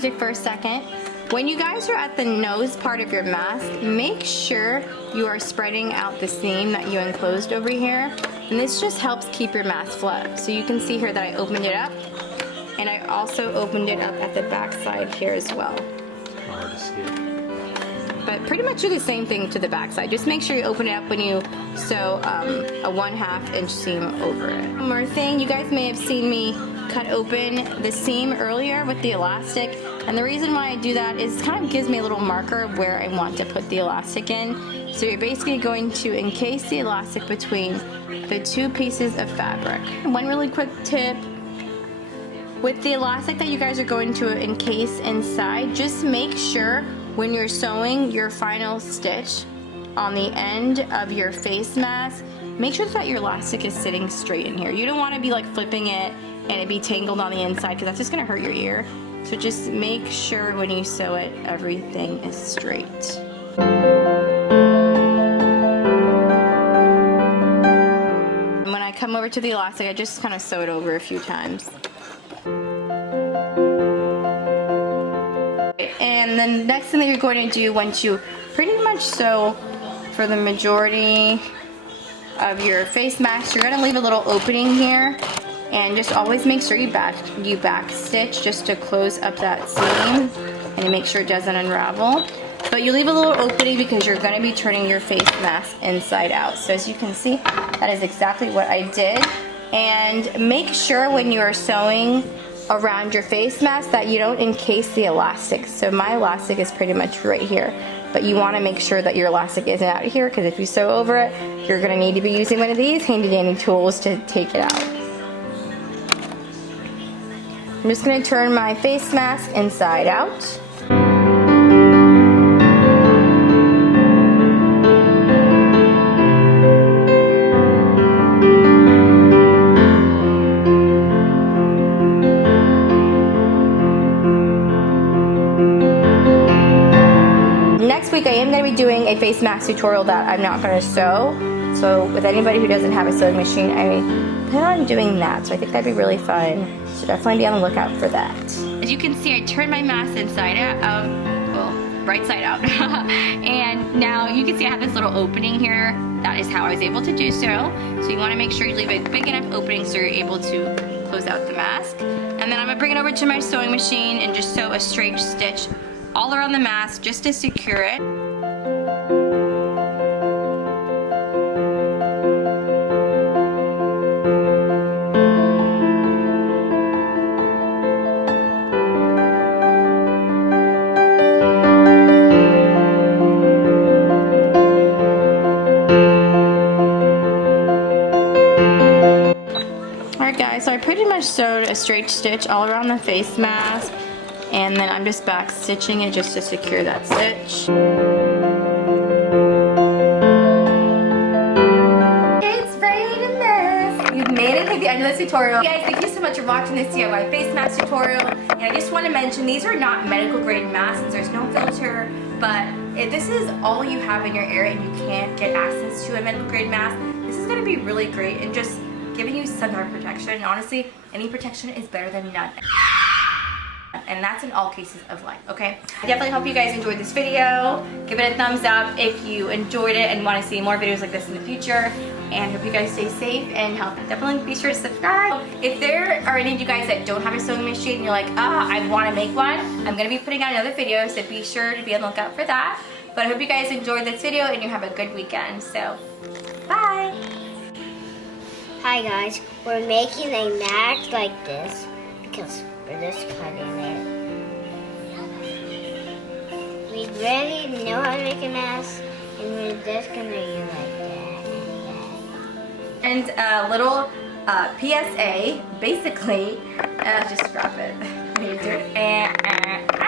music for a second. When you guys are at the nose part of your mask, make sure you are spreading out the seam that you enclosed over here. And this just helps keep your mask flat. So you can see here that I opened it up, and I also opened it up at the back side here as well. Hard to see it. But pretty much do the same thing to the back side. Just make sure you open it up when you sew a 1/2 inch seam over it. One more thing, you guys may have seen me cut open the seam earlier with the elastic, and the reason why I do that is it kind of gives me a little marker of where I want to put the elastic in. So you're basically going to encase the elastic between the two pieces of fabric. One really quick tip, with the elastic that you guys are going to encase inside, just make sure when you're sewing your final stitch on the end of your face mask, make sure that your elastic is sitting straight in here. You don't want to be like flipping it and it be tangled on the inside, because that's just going to hurt your ear. So just make sure when you sew it, everything is straight. And when I come over to the elastic, I just kind of sew it over a few times. And the next thing that you're going to do once you pretty much sew for the majority of your face mask, you're going to leave a little opening here, and just always make sure you back stitch just to close up that seam and make sure it doesn't unravel. But you leave a little opening because you're going to be turning your face mask inside out. So as you can see, that is exactly what I did. And make sure when you are sewing around your face mask that you don't encase the elastic. So my elastic is pretty much right here, but you want to make sure that your elastic isn't out here, because if you sew over it, you're going to need to be using one of these handy dandy tools to take it out. I'm just going to turn my face mask inside out. Next week I am going to be doing a face mask tutorial that I'm not going to sew. So with anybody who doesn't have a sewing machine, I plan on doing that. So I think that'd be really fun. So definitely be on the lookout for that. As you can see, I turned my mask inside out, well, right side out. And now you can see I have this little opening here. That is how I was able to do so. So you want to make sure you leave a big enough opening so you're able to close out the mask. And then I'm going to bring it over to my sewing machine and just sew a straight stitch all around the mask just to secure it. Alright guys, so I pretty much sewed a straight stitch all around the face mask, and then I'm just back stitching it just to secure that stitch. It's ready to mask! You've made it to the end of this tutorial. Guys, thank you so much for watching this DIY face mask tutorial. And I just want to mention, these are not medical grade masks. There's no filter, but if this is all you have in your area and you can't get access to a medical grade mask, this is going to be really great and just giving you sunburn protection. And honestly, any protection is better than none. And that's in all cases of life, okay? I definitely hope you guys enjoyed this video. Give it a thumbs up if you enjoyed it and want to see more videos like this in the future. And hope you guys stay safe and healthy. Definitely be sure to subscribe. If there are any of you guys that don't have a sewing machine and you're like, I want to make one, I'm going to be putting out another video, so be sure to be on the lookout for that. But I hope you guys enjoyed this video and you have a good weekend. So, bye! Hi guys, we're making a mask like this because we're just cutting it. We really know how to make a mask, and we're just gonna do like that. And a little PSA, basically, just grab it. You do it.